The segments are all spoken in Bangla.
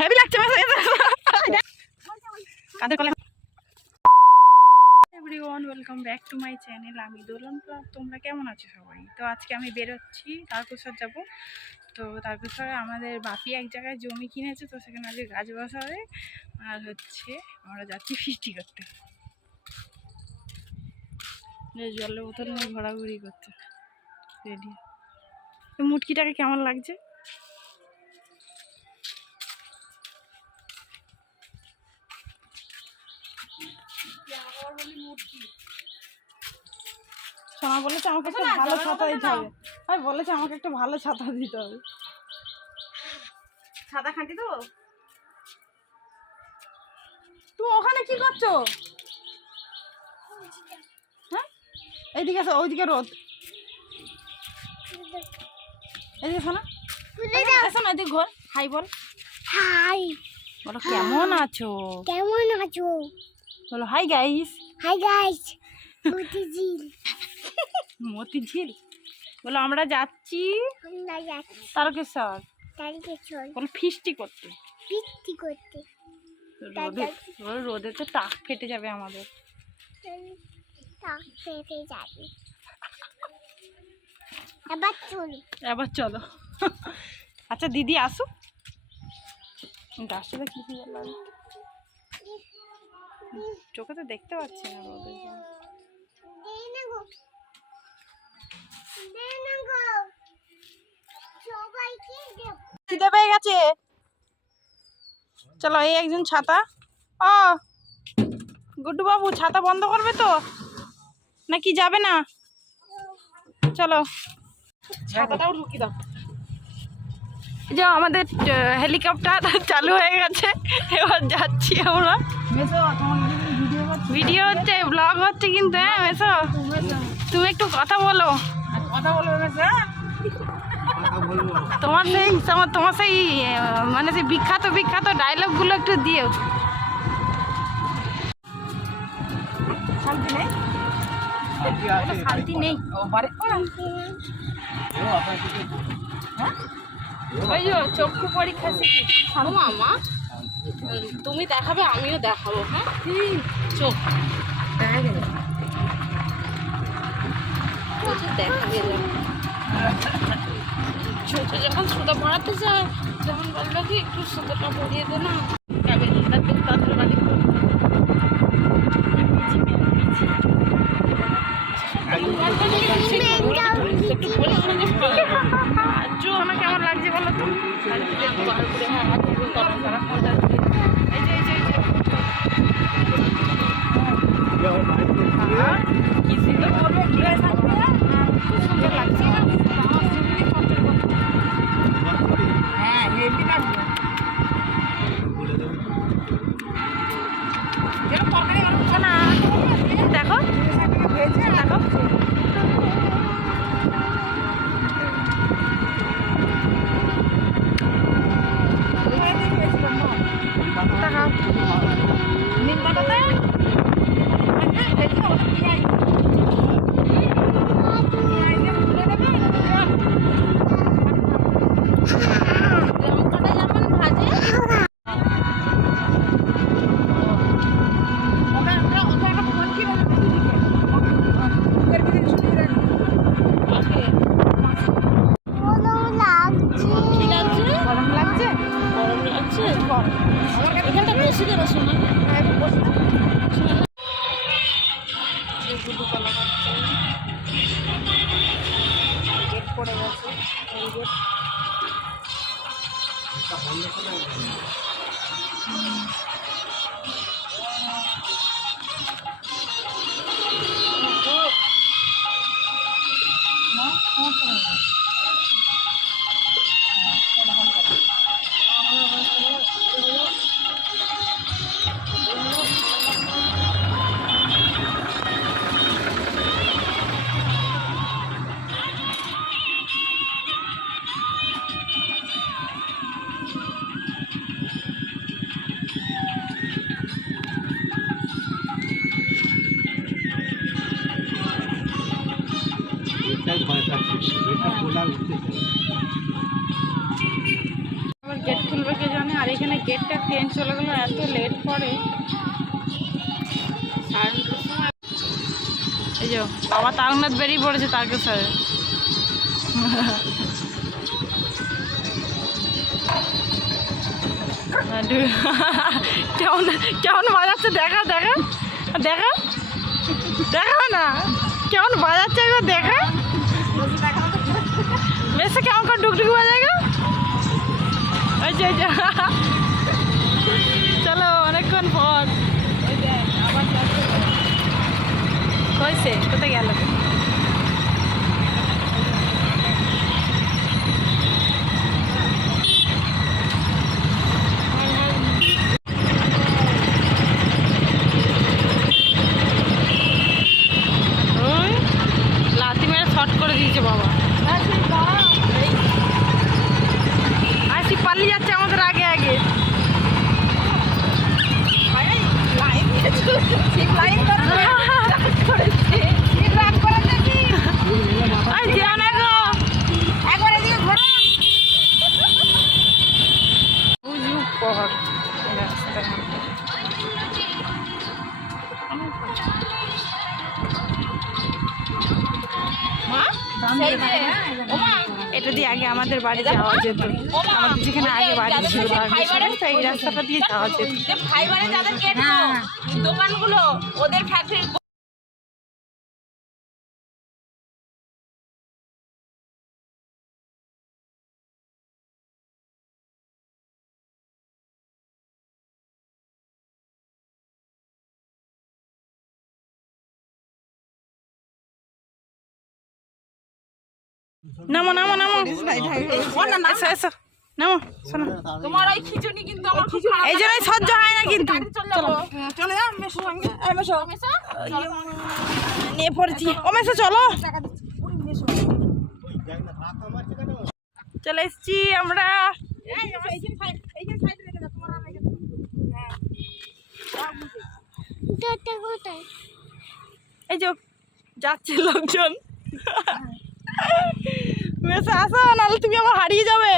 হেভি লাগছে কাদের কলে। Everyone welcome back to my channel. আমি দোলন ব্লগ। তোমরা কেমন আছো সবাই? তো আজকে আমি বেরোচ্ছি, তারকেশ্বর যাব। তো তারকেশ্বরে আমাদের বাপি এক জায়গায় জমি কিনেছে, তো সেখানে আজকে গাছ বসাবে। আর হচ্ছে আমরা যাচ্ছি ফিস্টি করতে। জলের বোতল নিয়ে ঘোরাঘুরি করছে রেডি। মুটকিটাকে কেমন লাগছে? সোনা বলেছে আমাকে একটা ভালো ছাতা দিতে হবে। আমি বলেছে আমাকে একটা ভালো ছাতা দিতে হবে। ছাতা খাঁটি তো। তুমি ওখানে কি করছো? হ্যাঁ, এইদিকে আসো, ওইদিকে রোদ। এদিকে শোনা, শোনা, এদিকে ঘর। হাই বল। হাই বলো কেমন আছো? কেমন আছো? বলো hi guys. Hi guys. Motijheel. Motijheel. বলো আমরা যাচ্ছি আমরা যাচ্ছি তারকেশ্বর। তারকেশ্বর বলো ফিস্টি করতে। ফিস্টি করতে। রোদে তো টাক ফেটে যাবে আমাদের। টাক ফেটে যাবে। এবার চলো। আচ্ছা দিদি আসুক। গাছটা কি লাগে, চোখে তো দেখতে পাচ্ছি না রোদের জন্য। খিদে পেয়ে গেছে। চলো, এই একজন ছাতা। ও গুড্ডু বাবু, ছাতা বন্ধ করবে তো নাকি যাবে না? চলো ছাতাটাও ঢুকি দাও। যে আমাদের হেলিকপ্টার চালু হয়ে গেছে, এবার যাচ্ছি আমরা। ভিডিও হচ্ছে, ব্লগ হচ্ছে কিন্তু। হ্যাঁ মেসো, তুমি একটু কথা বলো। তোমার সেই তোমার সেই মানে সেই বিখ্যাত বিখ্যাত ডায়লগগুলো একটু দিও। শান্তি নেই, শান্তি নেই। ওই যে চক্ষু পরীক্ষা শিখি মামা, তুমি দেখাবে আমিও দেখাবো। হ্যাঁ চোখ দেখা গেল, দেখা গেল। ছোট যখন সুতো পড়াতে যায়, যখন বললো কি একটু সুতোটা পরিয়ে দে না, কেমন লাগছে বলো তো? খুব সুন্দর লাগছে। দেখো দেখো, নিম পাতাতে এখানটা বসে দেবে শোনা। গেট পড়ে গেছে, এই গেট। আবার গেট খুলবে কে জানে। আর এখানে গেটটা ট্রেন চলে গেলো, এত লেট করে। এই যে বাবা তারকনাথ বেরিয়ে পড়েছে তারকেশ্বরে। কেমন কেমন বাজাচ্ছে দেখা দেখা দেখা দেখা না কেমন বাজাচ্ছে একবার দেখা। বেশি কেমন করে ডুকডুকি বাজায় গো। ওই যে চলো অনেকক্ষণ পর হয়েছে, কোথায় গেল? লাথি মেরে শর্ট করে দিয়েছে বাবা। আসি পালিয়ে যাচ্ছে আমাদের আগে আগে। এটা দিয়ে আগে আমাদের বাড়ি যাওয়া যেত, আমাদের যেখানে আগে বাড়ি ছিল এই রাস্তাটা দিয়ে যাওয়া যেত। ফাইবারে যাদের গেট দোকানগুলো ওদের ফ্যাক্টরি। নামো নামো নামো এসো এসো নামো শোনো, তোমার ওই খিচুনি কিন্তু আমার এই জন্যই সহ্য হয় না কিন্তু। চলে যাও মেশো সঙ্গে, মেশো নিয়ে পড়েছি। ও মেশো চলো, চলে এসছি আমরা। এই যে যাচ্ছে লোকজন। মেসে আসো, নাহলে তুমি আমার হারিয়ে যাবে।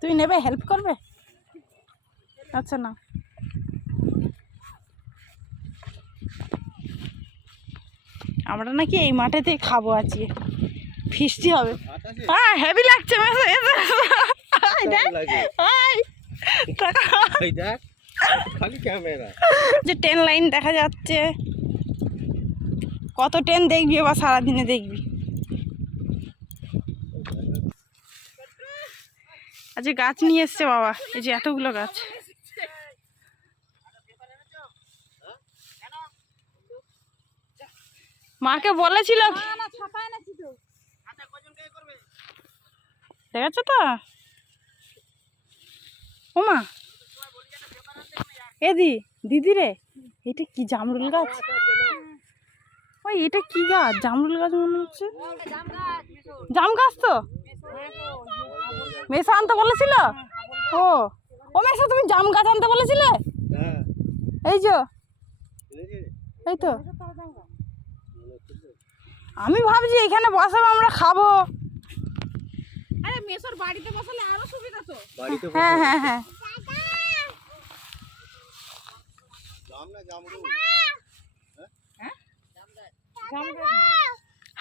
তুমি নেবে, হেল্প করবে? আচ্ছা না, আমরা নাকি এই মাঠেতে খাবো আজকে, ফিস্টি হবে। হ্যাঁ হেভি লাগছে মেসে। যে ট্রেন লাইন দেখা যাচ্ছে, কত ট্রেন দেখবি বা সারাদিনে দেখবি। আজকে গাছ নিয়ে এসছে বাবা, এই যে এতগুলো গাছ। মাকে বলেছিল, দেখেছ তো ও মা। দিদি রে, এটা কি জামরুল গাছ? ওই এটা কি গাছ? জামরুল গাছ মনে হচ্ছে। জাম গাছ তো। মেসা আনতে বলেছিল। ও ও মেসা, তুমি জাম গাছ আনতে বলেছিলে? এই যে এই তো, আমি ভাবছি এখানে বসাবো, আমরা খাবো। আরে মেসোর বাড়িতে বসালে আরো সুবিধা তো। হ্যাঁ হ্যাঁ হ্যাঁ,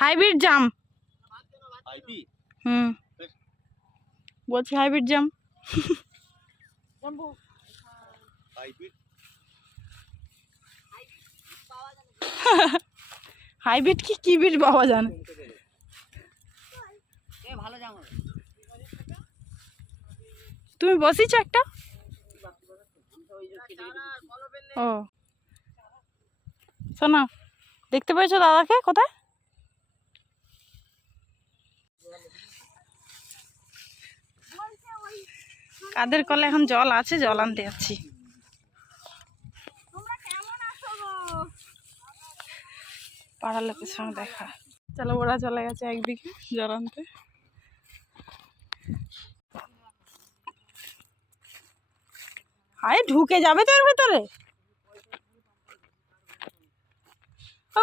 হাইব্রিড জাম। বলছি হাইব্রিড জাম। হাইব্রিড কি বীজ পাওয়া জানে? তুমি বসিছ একটা? ও শোনো, দেখতে পেয়েছো দাদাকে কোথায়? কাদের কলে এখন জল আছে, জল আনতে যাচ্ছি। পাড়ার লোকের সঙ্গে দেখা। চলো, ওরা চলে গেছে একদিকে জল আনতে। হায় ঢুকে যাবে তো এর ভেতরে।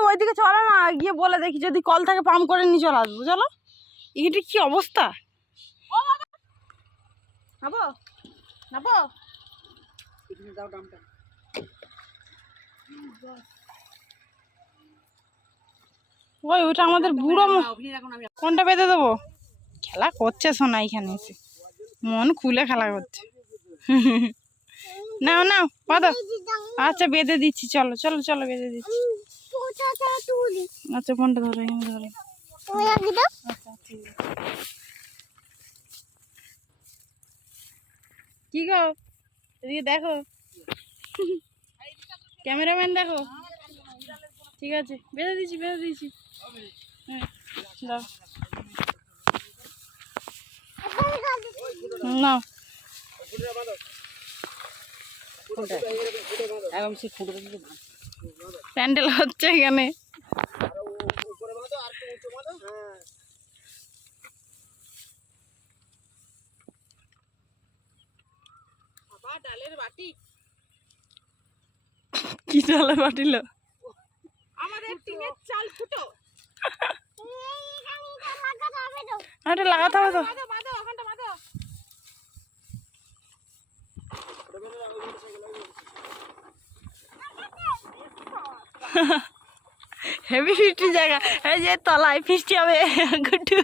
ওইদিকে চলো না, গিয়ে বলে দেখি যদি কল থেকে পাম্প করে নিয়ে চলে আসবো। চলো। এটা কি অবস্থা! নাবো নাবো ওই ওটা আমাদের বুড়ো কোনটা বেঁধে দেবো? খেলা করছে শোনা এখানে এসে, মন খুলে খেলা করছে। নাও নাও বাঁধো। আচ্ছা বেঁধে দিচ্ছি, চলো চলো চলো বেঁধে দিচ্ছি। আচ্ছা ফোনটা ধরো, ধরো। কি গো, এদিকে দেখো, ক্যামেরাম্যান দেখো। ঠিক আছে বেঁধে দিচ্ছি, বেঁধে দিচ্ছি। দাও না, প্যান্ডেল হচ্ছে এখানে। ডালের বাটি, কি ডালের বাটিল? আমাদের টিনের চাল ফুটো। আরে লাগাতে হবে তো। হেভি ফিস্টি জায়গা, এই যে তলায় ফিস্টি হবে। গুড্ডু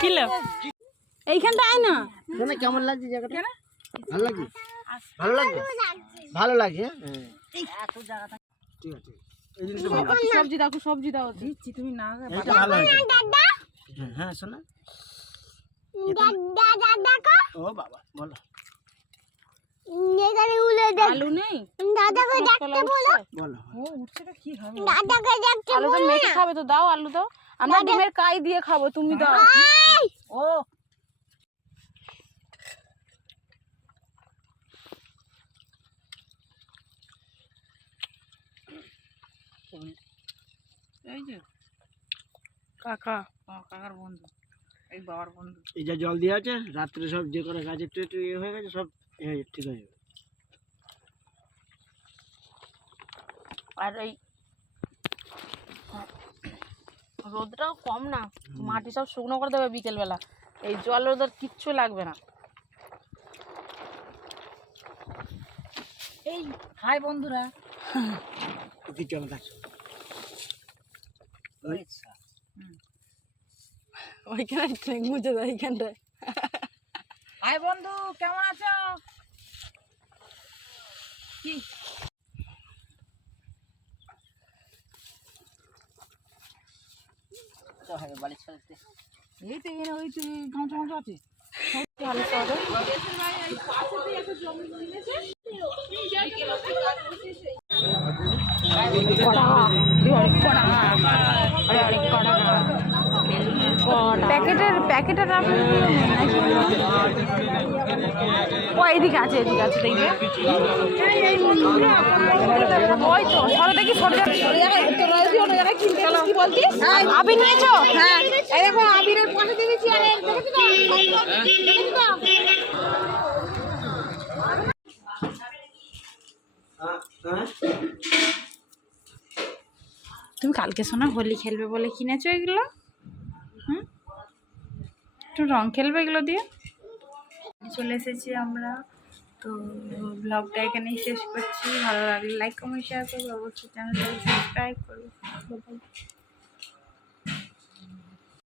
কিলো এইখানটা আয় না। কেমন লাগছে জায়গাটা? ভালো লাগছে, ভালো লাগছে, ভালো লাগছে। ঠিক আছে, সবজি দাও, সবজি দাও, দিচ্ছি তুমি না। এটা ভালো আছে। হ্যাঁ শোনা, ও বাবা বলো। আলু নেই দাদাকে দেখতে বলো। বলো ও উঠছে তো কি হবে? দাদাকে দেখতে আলু তো মেখে খাবে তো, দাও আলু দাও। আমরা ডিমের কাই দিয়ে খাবো, তুমি দাও। ও এই যে কাকা, কাকার বন্ধু, এই বাবার বন্ধু। এই যা জল দিয়ে আছে, রাত্রে সব যে করে গাছ একটু একটু ইয়ে হয়ে গেছে, সব ঠিক হয়ে যাবে। আর এই রোদটাও কম না, মাটি সব শুকনো করে দেবে বিকেলবেলা। এই জল রোদের কিচ্ছু লাগবে না। এই হাই বন্ধুরা, কি চল গাছ ওইখানে ট্রেন মুছে দেয় এইখানটায়। হাই বন্ধু, কেমন আছো? কি বাড়ি ছাড়তে এই তো এখানে ওই গামছা গামছা আছে। প্যাকেটের ও এদিকে আছে, এদিকে আছে, দেখবে ওই তো সরে দেখি, আবির নিয়েছো? হ্যাঁ এরকম আবিরের পয়সা দিয়েছি। তুমি কালকে শোনা হোলি খেলবে বলে কিনেছো এগুলো? হুম, একটু রং খেলবে এগুলো দিয়ে। চলে এসেছি আমরা, তো ব্লগটা এখানেই শেষ করছি। ভালো লাগলে লাইক কমেন্ট শেয়ার করবো, অবশ্যই চ্যানেলটাকে সাবস্ক্রাইব করবো।